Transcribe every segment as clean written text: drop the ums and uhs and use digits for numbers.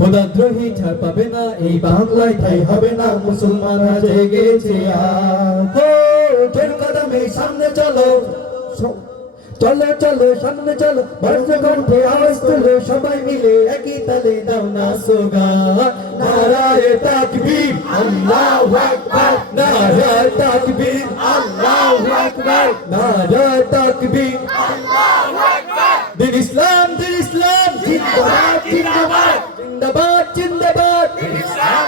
খোদাদ্রোহী ছাড় পাবে না, এই বাংলায় ঠাই হবে না, মুসলমানরা জেগেছে আজ। ও জোর কদমে সামনে চলো, চলো চলো সামনে চলো, বজ্রকণ্ঠে আওয়াজ তুলো, সবাই মিলে একই তালে দাও না স্লোগান। নারায়ে তাকবীর, আল্লাহু আকবার, নারায়ে তাকবীর, আল্লাহু আকবার, নারায়ে তাকবীর, আল্লাহু আকবার। দিন ইসলাম জিন্দাবাদ জিন্দাবাদ, জিন্দাবাদ জিন্দাবাদ, দিন ইসলাম।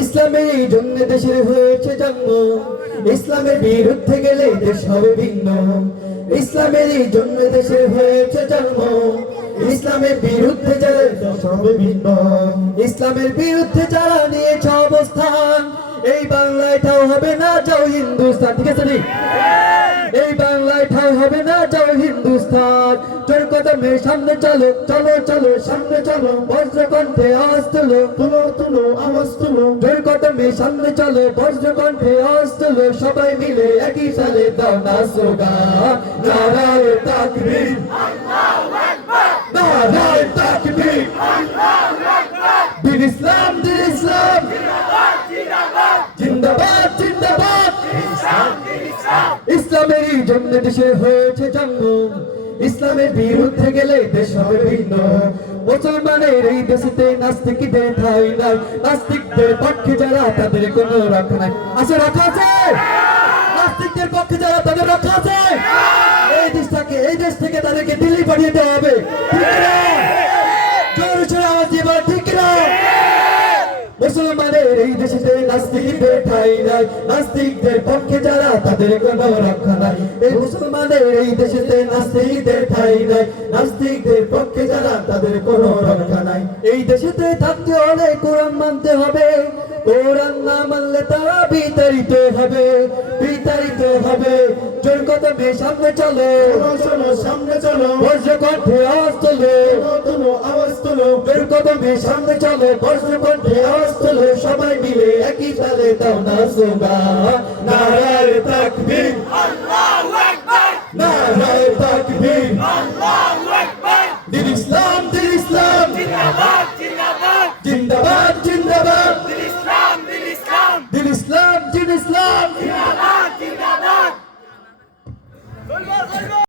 ইসলামের জন্য দেশের হয়েছে জন্ম, ইসলামের বিরুদ্ধে গেলে দেশ হবে ভিন্ন। ইসলামের জন্য দেশের হয়েছে জন্ম, ইসলামের বিরুদ্ধে যারা দেশ হবে ভিন্ন। ইসলামের বিরুদ্ধে যারা নিয়েছে অবস্থান, এই বাংলায় ঠাও হবে না, যাও হিন্দুস্তান। ঠিক আছে নি? এই বাংলায় ঠাই হবে না, যাও হিন্দুস্তান। জোর কদমে সামনে চলো, চলো চলো সামনে চলো, বজ্রকণ্ঠে আওয়াজ তুলো, তুলো তুলো আওয়াজ তুলো। জোর কদমে সামনে চলো, বজ্রকণ্ঠে আওয়াজ তুলো, সবাই মিলে একই তালে দাও না স্লোগান। নারায়ে তাকবীর, আল্লাহু আকবার, নারায়ে তাকবীর, আল্লাহু আকবার। দিন ইসলাম জিন্দাবাদ জিন্দাবাদ, জিন্দাবাদ জিন্দাবাদ, ইসলামের জন্য দেশে হয়েছে জন্ম, ইসলামের বিরুদ্ধে গেলে দেশ হবে ভিন্ন। মুসলমানের এই দেশেতে নাস্তিকদের ঠাঁই নাই, নাস্তিকদের পক্ষে যারা তাদের কোনো রক্ষা নাই। আছে রক্ষা আছে? নাস্তিকদের পক্ষে যারা তাদের রক্ষা আছে? এই দেশ থেকে তাদেরকে দিল্লি পাঠিয়ে দেওয়া হবে। ঠিক না? জোরে জোরে আওয়াজ দিয়ে বলো ঠিক না? মুসলমানের এই দেশে নাস্তিকদের ঠাঁই নাই, নাস্তিকদের পক্ষে যারা তাদের কোনো রক্ষা নাই। এই মুসলমানের এই দেশে নাস্তিকদের ঠাঁই নাই, নাস্তিকদের পক্ষে যারা তাদের কোনো রক্ষা নাই। এই দেশেতে থাকতে হলে কোরআন মানতে হবে, কোরআন না মানলে তারা বিতাড়িত হবে, বিতাড়িত হবে। জোর কদমে সামনে চলো, চলো সামনে চলো, বজ্রকণ্ঠে আওয়াজ তোলো, তুলো আওয়াজ তোলো। জোর কদমে সামনে চলো, বজ্রকণ্ঠে আওয়াজ তোলো, সবাই মিলে একই তালে দাও না স্লোগান। নারায়ে তাকবীর, আল্লাহু আকবার, নারায়ে তাকবীর, আল্লাহু আকবার। দিন ইসলাম জিন্দাবাদ।